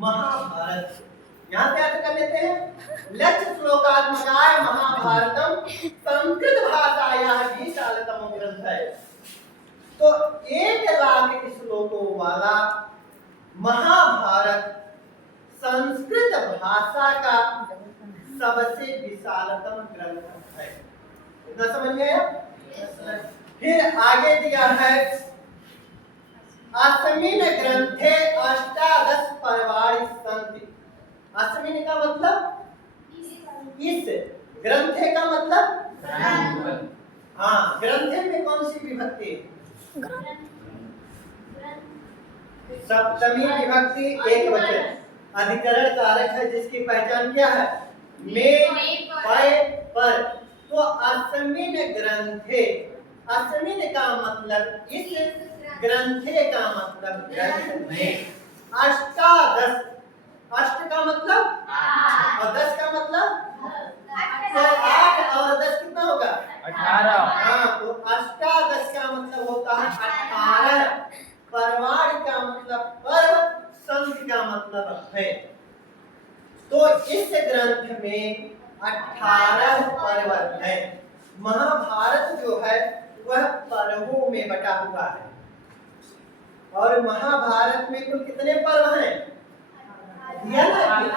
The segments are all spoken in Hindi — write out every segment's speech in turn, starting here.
महाभारत। यहाँ पे अर्थ कर लेते हैं। लक्ष्य श्लोकात्मकाय महाभारतम संस्कृत भाषायाः विशालतमो ग्रंथ है। तो 1,00,000 श्लोकों वाला महाभारत संस्कृत भाषा का सबसे विशालतम ग्रंथ है। इतना समझ में आया? फिर आगे दिया है अस्मिन् ग्रंथे अष्टादश पर्वाणि सन्ति। अस्मिन् का मतलब इस, ग्रंथे का मतलब हाँ, ग्रंथे में कौन सी विभक्ति? सप्तमी विभक्ति एक वचन, अधिकरण कारक है जिसकी पहचान क्या है? में, पय, पर। तो अस्मिन् ग्रंथे, अस्मिन् का मतलब इस, ग्रंथे का मतलब ग्रंथ में, अष्टादश, अष्ट का मतलब और 10 का मतलब, तो 8 और 10 कितना होगा? 18। हाँ, तो अष्टादश का मतलब होता है 18। पर्वाणि का मतलब पर्व, संत का मतलब है। तो इस ग्रंथ में 18 पर्व है। महाभारत जो है वह पर्वों में बटा हुआ है। और महाभारत में कुल कितने पर्व हैं?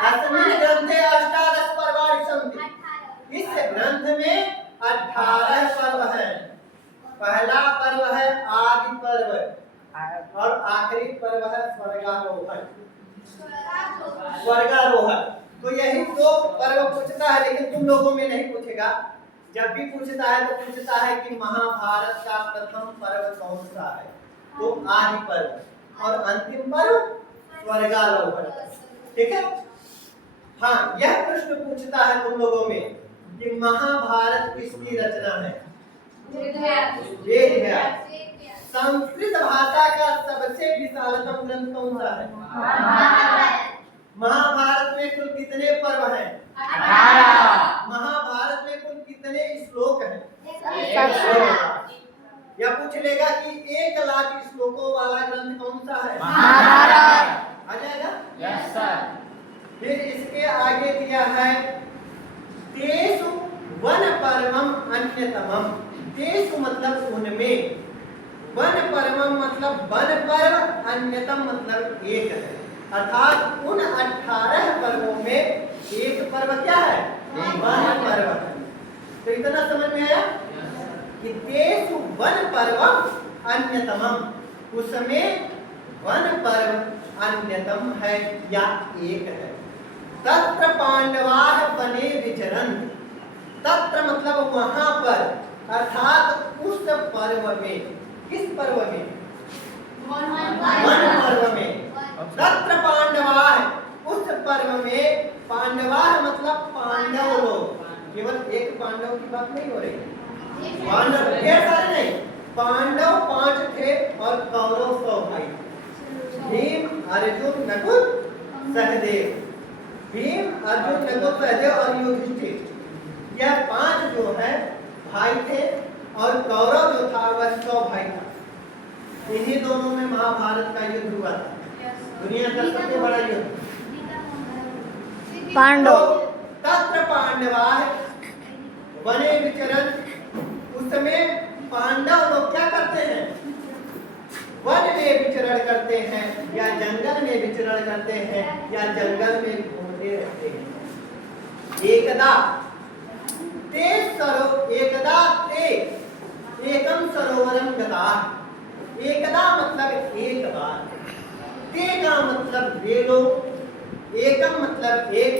अस्मिन् ग्रंथे अष्टादश पर्वाणि सन्ति। इस ग्रंथ में 18 पर्व हैं। पहला पर्व है आदि पर्व और आखिरी पर्व है स्वर्गारोहण। स्वर्गारोहण। तो यही 2 पर्व पूछता है, लेकिन तुम लोगों में नहीं पूछेगा। जब भी पूछता है तो पूछता है कि महाभारत का प्रथम पर्व कौन सा है? तो आदि पर्व और अंतिम पर्व स्वर्गारोहण। ठीक है? हाँ, यह प्रश्न पूछता है तुम लोगों में कि महाभारत किसकी रचना है? वेद व्यास। संस्कृत भाषा का सबसे विशालतम ग्रंथ कौन सा है? महाभारत में कुल कितने पर्व हैं? 18। महाभारत में कुल कितने श्लोक हैं? 100। या पूछ लेगा कि 1,00,000 श्लोकों वाला ग्रंथ कौन सा है? महाभारत। आ जाएगा? Yes sir. फिर इसके आगे दिया है तेषु वन पर्वम अन्यतमम। तेषु मतलब उनमें, वन पर्वम मतलब वन पर्व, अन्यतम मतलब एक है। अर्थात उन 18 पर्वों में एक पर्व क्या है? वन पर्व है। तो इतना समझ में आया कि तेषु वन पर्वम अन्यतमम, उसमें वन पर्व अन्यतम है या एक है। तत्र पांडवाः वने विचरन्। तत्र मतलब वहां पर, अर्थात उस पर्व में। किस पर्व में? वन पर्व में। तत्र पांडवाः, उस पर्व में। पांडवाः मतलब पांडव लोग। केवल एक पांडव की बात नहीं हो रही, पांडव ढेर सारे नहीं। पांडव 5 थे और कौरव 100 भाई। भीम, अर्जुन, नकुल, सहदेव। भीम, अर्जुन, नकुल, सहदेव और युधिष्ठिर, यह 5 जो है भाई थे। और कौरव जो था वह 100 भाई था। इन्हीं दोनों में महाभारत का युद्ध हुआ था। दुनिया का सबसे बड़ा युद्ध। पांडव। तत्र पांडवाः वने विचरन्। उस समय पांडव लोग क्या करते हैं? वन में विचरण करते हैं, या जंगल में विचरण करते हैं, या जंगल में घूमते रहते हैं। एकदा ते एकम सरोवरम गताः। एकदा मतलब एक बार, ते का मतलब वे लोग, एकम मतलब एक,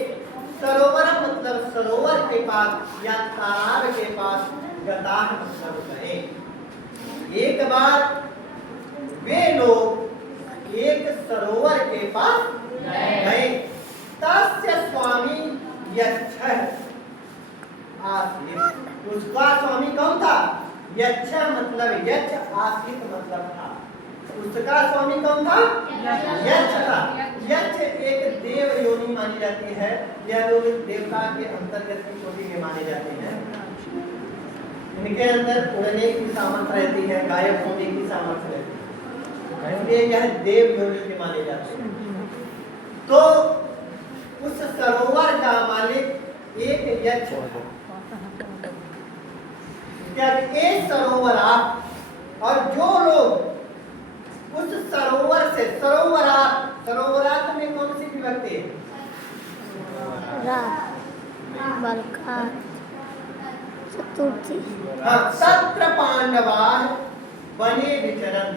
सरोवरम मतलब सरोवर के पास या तालाब के पास, गताः मतलब गए। एक बार वे लोग एक सरोवर के पास गए। तस्य स्वामी यच्छः आसीत्। उसका स्वामी कौन था? यच्छ मतलब यच्छ, आसीत् मतलब था। उसका स्वामी कौन था? यच्छ था। यच्छ एक देव योनि मानी जाती है। यह लोग देवता के अंतर्गत की कोटि में माने जाते हैं। इनके अंदर उड़ने की सामर्थ्य रहती है, गायब होने की सामर्थ्य रहती है, इसलिए यह देव योनि के माने जाते हैं। तो उस सरोवर का मालिक एक यक्ष था। क्या एक सरोवरात और जो लोग उस सरोवर से सरोवरात में कौन सी विभक्ति है? चतुर्थी। हाँ, तत्र पांडवा वने विचरण,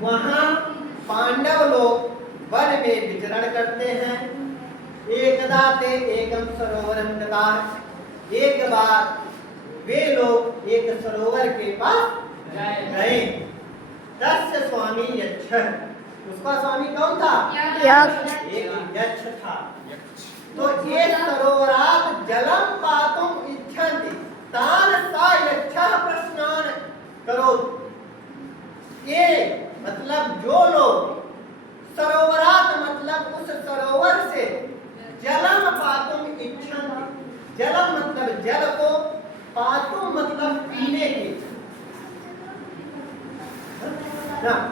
वहाँ पांडव लोग वन में विचरण करते हैं। एकदा ते एकम सरोवरम गताः, एक बार वे लोग एक सरोवर के पास गए। तस्य स्वामी यक्षः, उसका स्वामी कौन था? यक्ष। एक यक्ष था। तो ये सरोवरात जलम पातुम इच्छन्ति तान सा यक्षः प्रश्नान करोति। ये मतलब जो लोग सरोवरात मतलब उस सरोवर से जलम पातुम इच्छन्ति, जलम मतलब जल को, पातुम मतलब पीने की।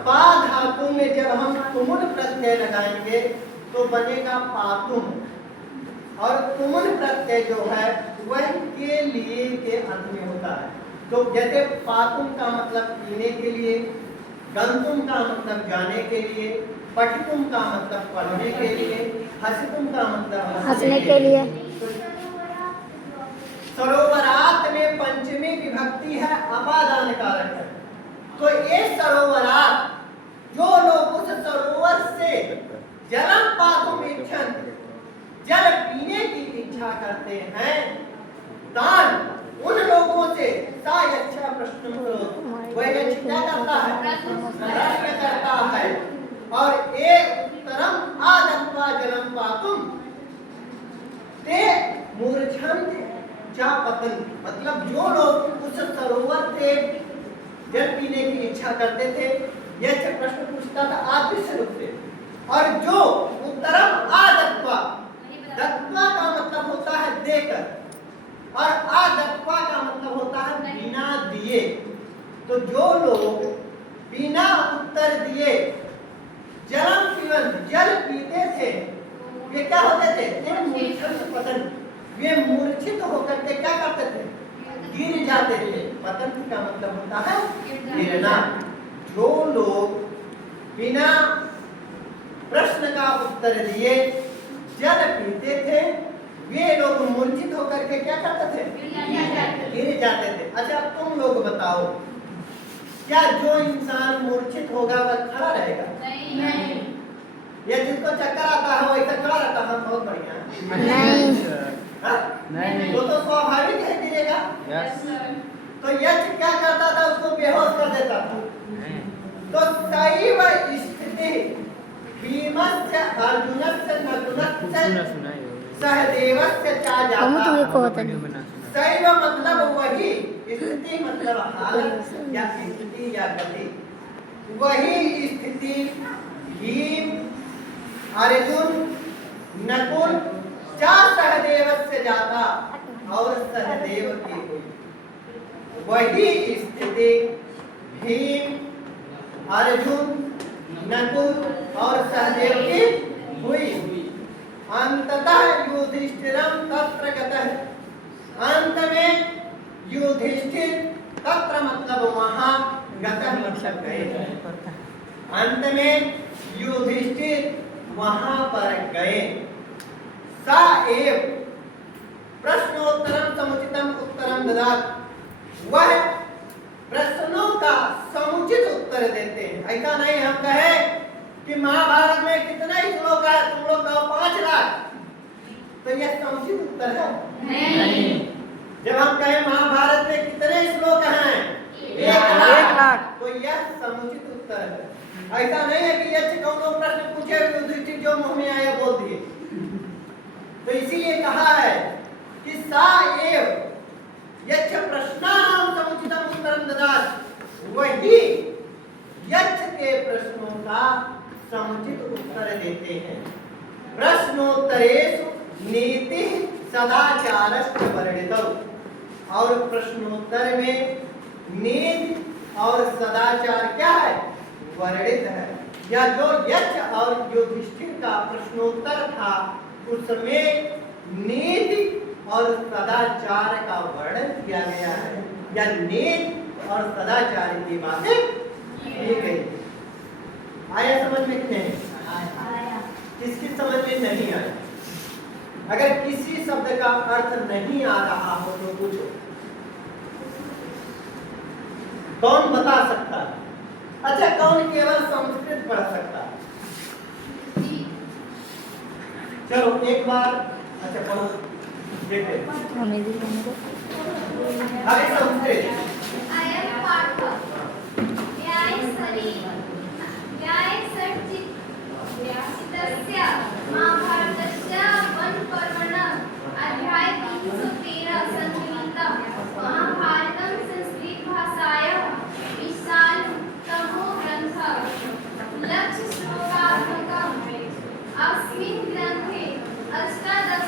पा धातु में जब हम तुमुन प्रत्यय लगाएंगे तो बनेगा पातुम, और तुमुन प्रत्यय जो है वह के लिए के अर्थ में होता है। तो जैसे पातुम का मतलब पीने के लिए, गंतुम का मतलब जाने के लिए, पठितुम का मतलब पढ़ने के लिए, हसितुम का मतलब हंसने के लिए। सरोवरात में पंचमी विभक्ति है, अपादान कारक है। तो ये सरोवरात जो लोग उस सरोवर से जलम पातुम इच्छन्ति, जल पीने की इच्छा करते हैं, तान उन लोगों से सा यक्षा प्रश्न करो, वह यक्ष क्या करता है? प्रश्न करता है। और एक उत्तरम आदत्वा जलम पातुम ते मूर्छन्ति चा पतन, मतलब जो लोग उस सरोवर से जल पीने की इच्छा करते थे, यक्ष प्रश्न पूछता था आदृश्य रूप से। और जो उत्तरम आदत्वा, दत्वा का मतलब होता है देकर, और आदत्वा का मतलब होता है बिना दिए। तो जो लोग बिना उत्तर दिए जलम पीवन जल पीते थे, वे क्या होते थे? पतन, वे मूर्छित होकर के क्या करते थे? गिर जाते थे। पतन का मतलब होता है गिरना। जो लोग बिना प्रश्न का उत्तर दिए जल पीते थे, वे लोग मूर्छित होकर के क्या करते थे? गिर जाते थे। अच्छा, तुम लोग बताओ, क्या जो इंसान मूर्छित होगा वह खड़ा रहेगा? नहीं। या जिसको चक्कर आता है वो ऐसा खड़ा रहता है? बहुत बढ़िया। नहीं। वो तो स्वाभाविक है गिरेगा। तो यक्ष क्या करता था? उसको बेहोश कर देता था। तो दैव स्थिति भीमस्य अर्जुनस्य नकुलस्य सहदेवस्य चा जाता। दैव मतलब वही, स्थिति मतलब हालत या स्थिति या गति, वही स्थिति भीम, अर्जुन, नकुल चा सहदेवस्य जाता और सहदेव की हुई। वही स्थिति भीम, अर्जुन, नकुल और सहदेव की हुई। अंततः युधिष्ठिरम तत्र गतः, अंत में युधिष्ठिर, तत्र मतलब वहां, गतः मतलब गए, अंत में युधिष्ठिर वहां पर गए। सा एव प्रश्नोत्तरम समुचितम उत्तरम ददात, वह प्रश्नों का समुचित उत्तर देते हैं। ऐसा नहीं हम कहे कि महाभारत में कितना ही श्लोक है, तुम लोग कहो 5 लाख, तो यह समुचित उत्तर है? नहीं। जब हम कहें महाभारत में कितने श्लोक हैं? 1 लाख, तो यह समुचित उत्तर है। ऐसा नहीं है कि यक्ष कौनो प्रश्न पूछे युधिष्ठिर जो मुंह में आया बोल दिए। तो इसीलिए कहा है कि सा एव यक्ष प्रश्नानां समुचितम उत्तरम ददात, वही यक्ष के प्रश्नों का समुचित उत्तर देते हैं। प्रश्नोत्तरेषु नीति सदाचारस्य वर्णितौ, और प्रश्नोत्तर में नीति और सदाचार क्या है? वर्णित है। या जो यक्ष और युधिष्ठिर का प्रश्नोत्तर था उसमें नीति और सदाचार का वर्णन किया गया है, या नीति और सदाचार की बातें की गई। आया समझ में कि नहीं? किसकी समझ में नहीं आया? अगर किसी शब्द का अर्थ नहीं आ रहा हो तो पूछो, कौन बता सकता है? अच्छा, कौन केवल संस्कृत पढ़ सकता है? चलो एक बार, अच्छा पढ़ो, देखते अरे संस्कृत महाभारतस्य वनपर्वणः अध्याय 313 संहिता महाभारतं संस्कृतभाषायाः विशालतमो ग्रन्थः लक्षश्लोकात्मकः। अस्मिन् ग्रन्थे 18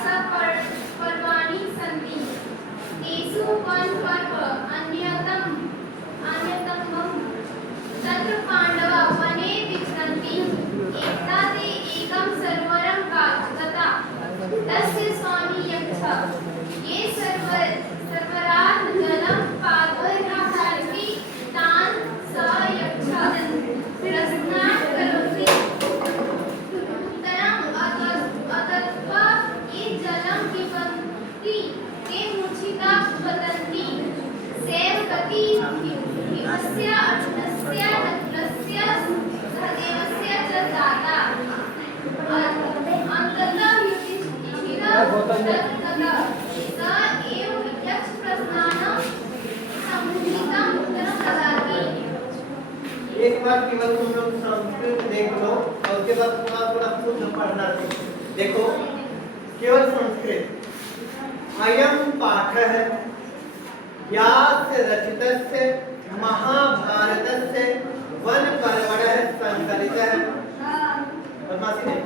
पर्वाणि सन्ति। तेषु वनपर्व अन्यतमम्। तत्र पाण्डवाः वने विचरन्ति। एकदा ते एकं सरोवरं गता। तस्य स्वामी यक्षः। ये सरोवरात् जलं पातुमिच्छति तान् सः यक्षः प्रश्नान् करोति। उत्तरम् अदत्त्वा ये जलं पिबन्ति ते मूर्छिताः पतन्ति। सेवकति भीमस्य अर्जुनस्य नकुलस्य सहदेवस्य च दाता। अन्ततः युधिष्ठिरः तद्गतः। स एव यक्षप्रश्नानां समुचितं उत्तरं ददाति। एक बार केवल तुम लोग संस्कृत देख लो और उसके बाद थोड़ा शुद्ध पढ़ना सीखो। देखो केवल संस्कृत। अयं पाठः व्यास रचितस्य महाभारतस्य वनपर्वणः संकलितः। बदमाशी नहीं,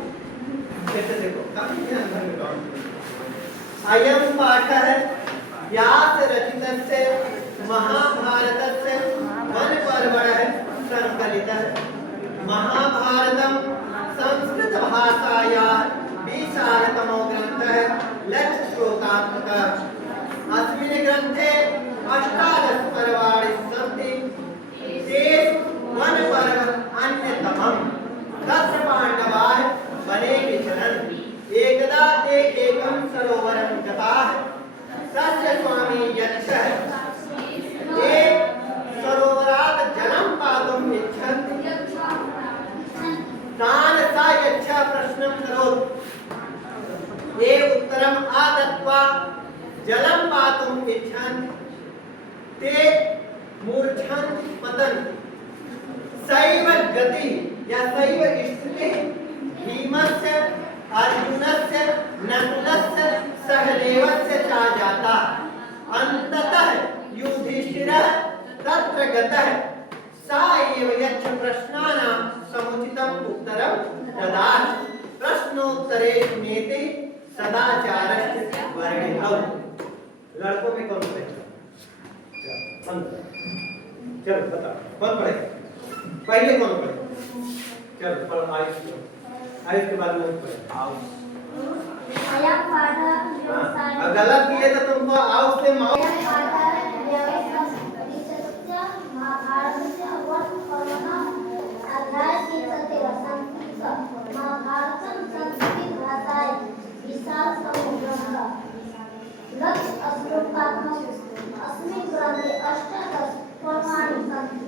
कैसे देखो काफी ध्यान रखो। अयं पाठः व्यास रचितस्य महाभारतस्य वनपर्वणः संकलितः। महाभारतं संस्कृत भाषायाः विशालतमो ग्रन्थः लक्षश्लोकात्मकः। अस्मिन् ग्रन्थे 18 पर्वाणि सन्ति। तेषु वनपर्व अन्यतमम्। तत्र पाण्डवाः वने विचरन्। एकदा ते एकं सरोवरं गताः। तस्य स्वामी यक्षः। ते सरोवरात् जलं पातुम् इच्छन्ति। तान् स यक्षः प्रश्नं करोति। ये उत्तरम् आदत्त्वा जलं पातुम् इच्छन्ति ते मूर्छन्ति पतन्ति। सैव गति या सैव स्थिति भीमस्य अर्जुनस्य नकुलस्य सहदेवस्य च जाता। अन्ततः युधिष्ठिरः तत्र गतः। सा एव यक्ष प्रश्नानां समुचितम् उत्तरं ददाति। प्रश्नोत्तरेषु नेति सदाचारस्य वर्णितौ। लड़कों में कौन पढ़ेगा? चलो बताओ कौन पढ़ेगा? पहले कौन पढ़ेगा? चलो पढ़ो आयुष को। आयुष के बाद में पढ़ेगा। गलत किए तो तुमको आउट से माउट। लक्ष्य श्लोकात्मक। अस्मिन् ग्रन्थे 18 पर्वाणि सन्ति।